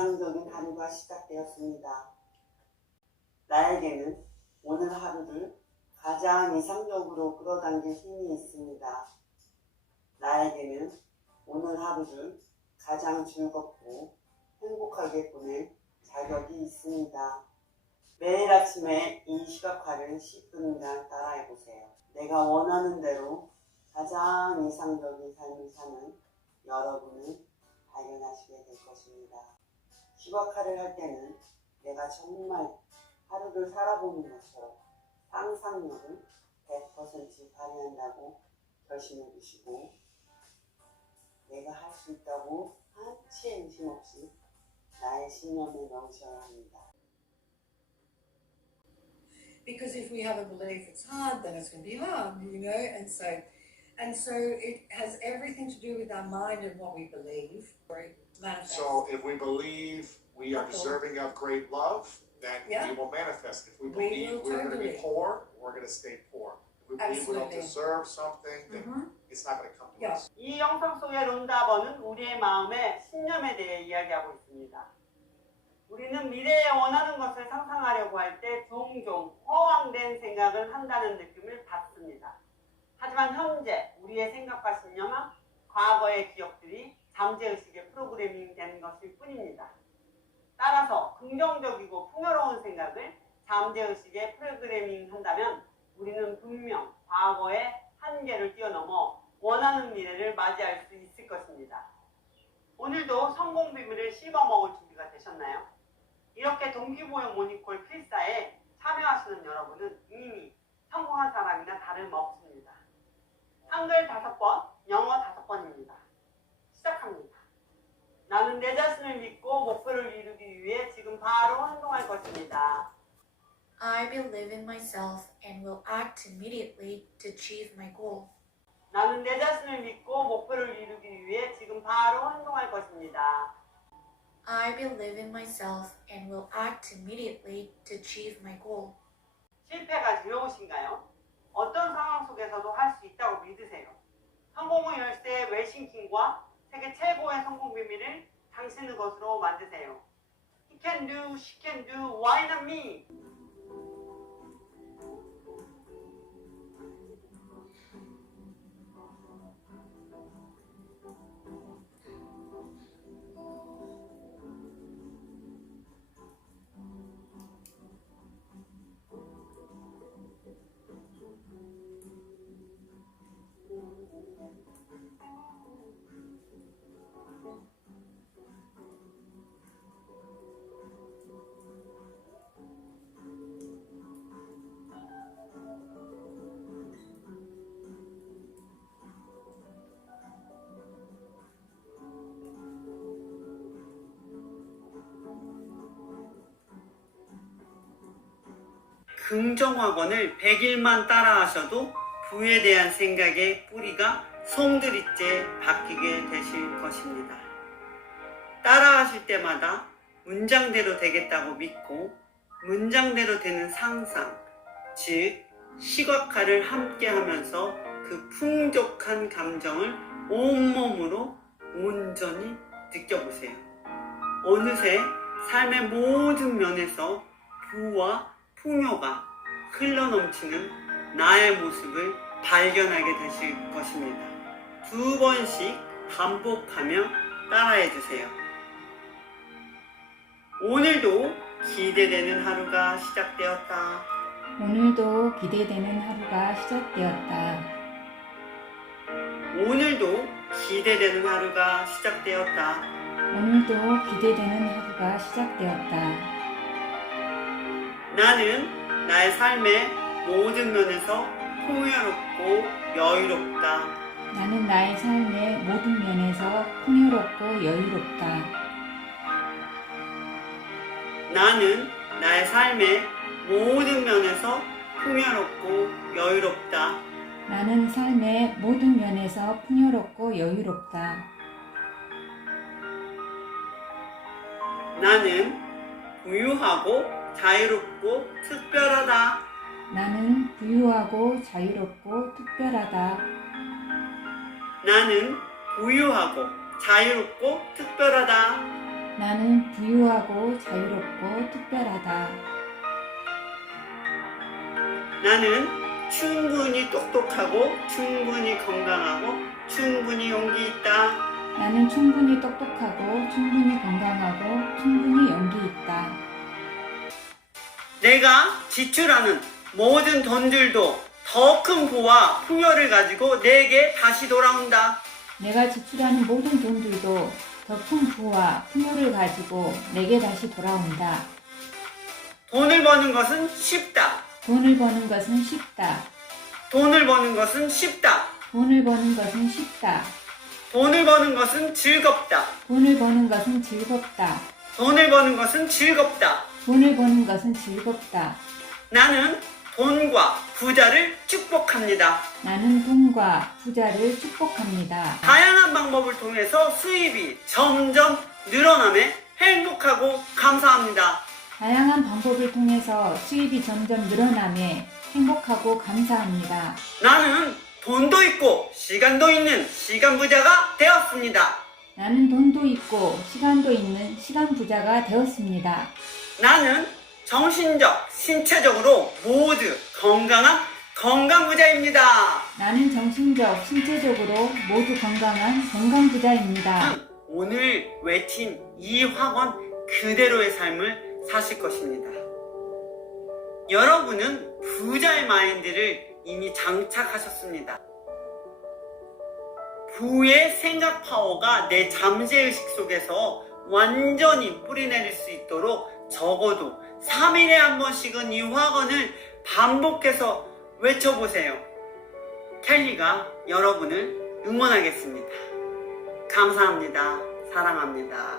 이상적인 하루가 시작되었습니다. 나에게는 오늘 하루를 가장 이상적으로 끌어당길 힘이 있습니다. 나에게는 오늘 하루를 가장 즐겁고 행복하게 보낼 자격이 있습니다. 매일 아침에 이 시각화를 10분간 따라해보세요. 내가 원하는 대로 가장 이상적인 삶을 사는 여러분을 발견하시게 될 것입니다. 시각화를 할 때는 내가 정말 하루를 살아보는 것처럼 상상력을 100% 발휘한다고 결심해 주시고 내가 할 수 있다고 한치의 의심 없이 나의 신념에 명셔야 합니다. because if we have a belief it's hard, then it's going to be hard, you know. And so, and so it has everything to do with our mind and what we believe. Manifests. So if we believe we are deserving of great love, then Yeah. we will manifest. If we We believe will we're going to be totally. poor, we're going to stay poor. If we believe we don't Absolutely. deserve something, then Mhm. it's not going to come to Yeah. us. 이 영상 속의 론다버는 우리의 마음의 신념에 대해 이야기하고 있습니다. 우리는 미래에 원하는 것을 상상하려고 할 때 종종 허황된 생각을 한다는 느낌을 받습니다. 하지만 현재 우리의 생각과 신념은 과거의 기억들이 잠재의식의 프로그래밍 되는 것일 뿐입니다. 따라서 긍정적이고 풍요로운 생각을 잠재의식에 프로그래밍 한다면 우리는 분명 과거의 한계를 뛰어넘어 원하는 미래를 맞이할 수 있을 것입니다. 오늘도 성공 비밀을 씹어 먹을 준비가 되셨나요? 이렇게 동기부여 모니콜 필사에 참여하시는 여러분은 이미 성공한 사람이나 다름없습니다. 한글 다섯 번, 영어 다섯 번입니다. 시작합니다. 나는 내 자신을 믿고 목표를 이루기 위해 지금 바로 행동할 것입니다. I believe in myself and will act immediately to achieve my goal. 나는 내 자신을 믿고 목표를 이루기 위해 지금 바로 행동할 것입니다. I believe in myself and will act immediately to achieve my goal. 실패가 두려우신가요? 어떤 상황 속에서도 할 수 있다고 믿으세요. 성공의 열쇠 웰싱킹과 세계 최고의 성공 비밀을 당신의 것으로 만드세요. He can do, she can do, why not me? 긍정학원을 100일만 따라하셔도 부에 대한 생각의 뿌리가 송두리째 바뀌게 되실 것입니다. 따라하실 때마다 문장대로 되겠다고 믿고 문장대로 되는 상상, 즉 시각화를 함께 하면서 그 풍족한 감정을 온몸으로 온전히 느껴보세요. 어느새 삶의 모든 면에서 부와 풍요가 흘러넘치는 나의 모습을 발견하게 되실 것입니다. 두 번씩 반복하며 따라해 주세요. 오늘도 기대되는 하루가 시작되었다. 오늘도 기대되는 하루가 시작되었다. 오늘도 기대되는 하루가 시작되었다. 오늘도 기대되는 하루가 시작되었다. 나는 나의 삶의 모든 면에서 풍요롭고 여유롭다. 나는 나의 삶의 모든 면에서 풍요롭고 여유롭다. 나는 나의 삶의 모든 면에서 풍요롭고 여유롭다. 나는 삶의 모든 면에서 풍요롭고 여유롭다. 나는 부유하고 자유롭고 특별하다. 나는 부유하고 자유롭고 특별하다. 나는 부유하고 자유롭고 특별하다. 나는 부유하고 자유롭고 특별하다. 나는 충분히 똑똑하고 충분히 건강하고 충분히 용기 있다. 나는 충분히 똑똑하고 충분히 건강하고 충분히 용기 있다. 내가 지출하는 모든 돈들도 더 큰 부와 풍요를 가지고 내게 다시 돌아온다. 내가 지출하는 모든 돈들도 더 큰 부와 풍요를 가지고 내게 다시 돌아온다. 돈을 버는 것은 쉽다. 돈을 버는 것은 쉽다. 돈을 버는 것은 쉽다. 돈을 버는 것은 쉽다. 돈을 버는 것은 즐겁다. 돈을 버는 것은 즐겁다. 돈을 버는 것은 즐겁다. 돈을 버는 것은 즐겁다. 나는 돈과 부자를 축복합니다. 나는 돈과 부자를 축복합니다. 다양한 방법을 통해서 수입이 점점 늘어나며 행복하고 감사합니다. 다양한 방법을 통해서 수입이 점점 늘어나며 행복하고 감사합니다. 나는 돈도 있고 시간도 있는 시간 부자가 되었습니다. 나는 돈도 있고 시간도 있는 시간 부자가 되었습니다. 나는 정신적, 신체적으로 모두 건강한 건강 부자입니다. 나는 정신적, 신체적으로 모두 건강한 건강 부자입니다. 오늘 외친 이 확언 그대로의 삶을 사실 것입니다. 여러분은 부자의 마인드를 이미 장착하셨습니다. 부의 생각 파워가 내 잠재의식 속에서 완전히 뿌리내릴 수 있도록 적어도 3일에 한 번씩은 이 확언을 반복해서 외쳐보세요. 켈리가 여러분을 응원하겠습니다. 감사합니다. 사랑합니다.